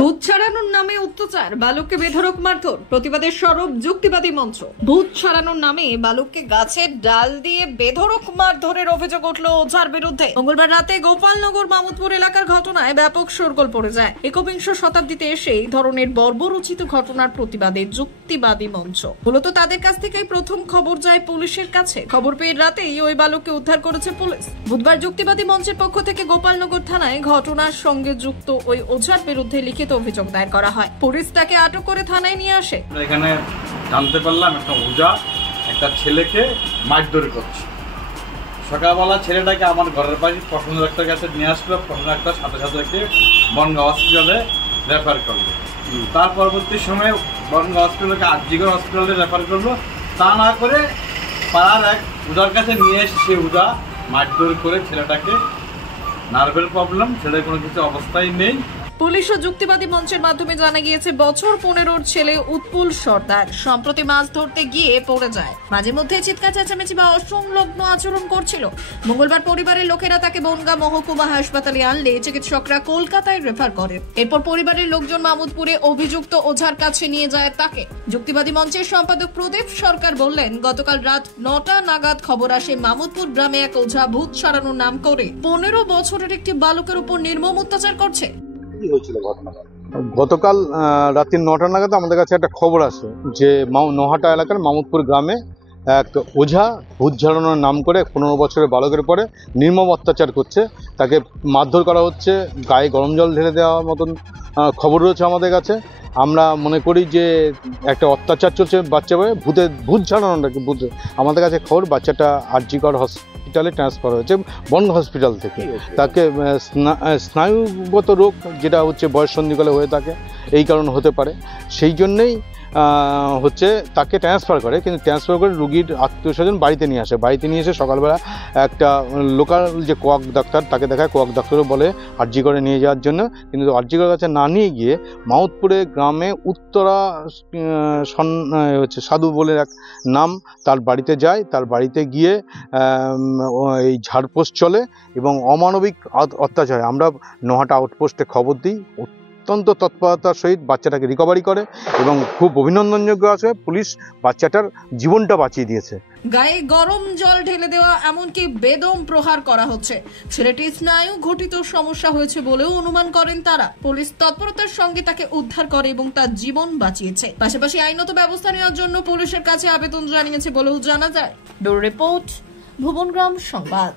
ভূত ছাড়ানোর নামে অত্যাচার, বালককে বেধড়ক মারধর, প্রতিবাদের সরব যুক্তিবাদী মঞ্চ। ভূত ছাড়ানোর নামে বালককে গাছের ডাল দিয়ে বেধড়ক মারধরের অভিযোগ উঠল ওঝার বিরুদ্ধে। মঙ্গলবার রাতে গোপালনগর মামুদপুর এলাকার ঘটনায় ব্যাপক শোরগোল পড়ে যায়। একবিংশ শতাব্দীতে এসে এই ধরনের বর্বরোচিত ঘটনার প্রতিবাদে যুক্তিবাদী মঞ্চ। মূলত তাদের কাছ থেকেই প্রথম খবর যায় পুলিশের কাছে। খবর পেয়ে রাতেই ওই বালককে উদ্ধার করেছে পুলিশ। বুধবার যুক্তিবাদী মঞ্চের পক্ষ থেকে গোপালনগর থানায় ঘটনার সঙ্গে যুক্ত ওই ওঝার বিরুদ্ধে লিখিত অভিযোগ দায়ের করা হয়। পুলিশ তাকে আটক করে থানায় নিয়ে আসে। এখানে জানতে পারলাম একটা ওঝা একটা ছেলেকে মারধর করছে। সকালবেলা ছেলেটাকে আমার ঘরের পাশে পছন্দ ডাক্তার কাছে নিয়ে আসলো। পছন্দ ডাক্তার সাথে সাথে বনগাঁ হসপিটালে রেফার করলো। তার পরবর্তী সময়ে বনগাঁ হসপিটালকে আরজিগড় হসপিটালে রেফার করলো। তা না করে পাড়ার এক ওঝার কাছে নিয়ে এসে সে ওঝা মারধর করে ছেলেটাকে, নার্ভের প্রবলেম, ছেলের কোনো কিছু অবস্থায় নেই। পুলিশ ও যুক্তিবাদী মঞ্চের মাধ্যমে জানা গিয়েছে বছর 15-র ছেলে উৎপুল সর্দার সম্প্রতি মাছ ধরতে গিয়ে পড়ে যায়। মাঝে মধ্যে চিৎকার চেঁচামেচি বা অসংলগ্ন আচরণ করছিল। মঙ্গলবার পরিবারের লোকেরা তাকে বনগাঁ মহকুমা হাসপাতালে আনলে চিকিৎসকরা কলকাতায় রেফার করেন। এরপর পরিবারের লোকজন মামুদপুরে অভিযুক্ত ওঝার কাছে নিয়ে যায় তাকে। যুক্তিবাদী মঞ্চের সম্পাদক প্রদীপ সরকার বললেন, গতকাল রাত 9টা নাগাদ খবর আসে মামুদপুর গ্রামে এক ওঝা ভূত ছাড়ানোর নাম করে 15 বছরের একটি বালকের উপর নির্মম অত্যাচার করছে। গতকাল রাত্রি 9টা নাগাদ আমাদের কাছে একটা খবর আসে যে নোহাটা এলাকার মামুদপুর গ্রামে এক ওঝা ভূত ঝাড়ানোর নাম করে 15 বছরের বালকের পরে নির্মম অত্যাচার করছে। তাকে মারধর করা হচ্ছে, গায়ে গরম জল ঢেলে দেওয়ার মতন খবর রয়েছে আমাদের কাছে। আমরা মনে করি যে একটা অত্যাচার চলছে বাচ্চা বয়ে ভূত ঝাড়ানোটাকে বুঝে আমাদের কাছে খবর। বাচ্চাটা আরজিগড় হসপিটালে ট্রান্সফার হয়েছে বনগাঁ হসপিটাল থেকে। তাকে স্নায়ুগত রোগ যেটা হচ্ছে বয়স সন্ধিকালে হয়ে থাকে, এই কারণ হতে পারে, সেই জন্যেই হচ্ছে তাকে ট্রান্সফার করে। কিন্তু ট্রান্সফার করে রুগীর আত্মীয় স্বজন বাড়িতে নিয়ে আসে। বাড়িতে নিয়ে এসে সকালবেলা একটা লোকাল যে কোয়াক ডাক্তার তাকে দেখায়। কোয়াক ডাক্তারও বলে আরজিগড়ে নিয়ে যাওয়ার জন্য, কিন্তু আরজিগড়ের কাছে না নিয়ে গিয়ে মামুদপুরে গ্রামে উত্তরা হচ্ছে সাধু বলে এক নাম, তার বাড়িতে যায়। তার বাড়িতে গিয়ে এই ঝাড়পোষ চলে এবং অমানবিক অত্যাচার। আমরা নোহাটা আউটপোস্টে খবর দিই। অত্যন্ত তৎপরতার সহিত বাচ্চাটাকে রিকভারি করে এবং খুব অভিনন্দনযোগ্য আছে, পুলিশ বাচ্চাটার জীবনটা বাঁচিয়ে দিয়েছে। গায়ে গরম জল ঢেলে দেওয়া, এমনকি বেদম প্রহার করা হচ্ছে। ছেলেটির স্নায়ু ঘটিত সমস্যা হয়েছে বলেও অনুমান করেন তারা। পুলিশ তৎপরতার সঙ্গে তাকে উদ্ধার করে এবং তার জীবন বাঁচিয়েছে। পাশাপাশি আইনত ব্যবস্থা নেওয়ার জন্য পুলিশের কাছে আবেদন জানিয়েছে বলেও জানা যায়। ব্যুরো রিপোর্ট, ভুবনগ্রাম সংবাদ।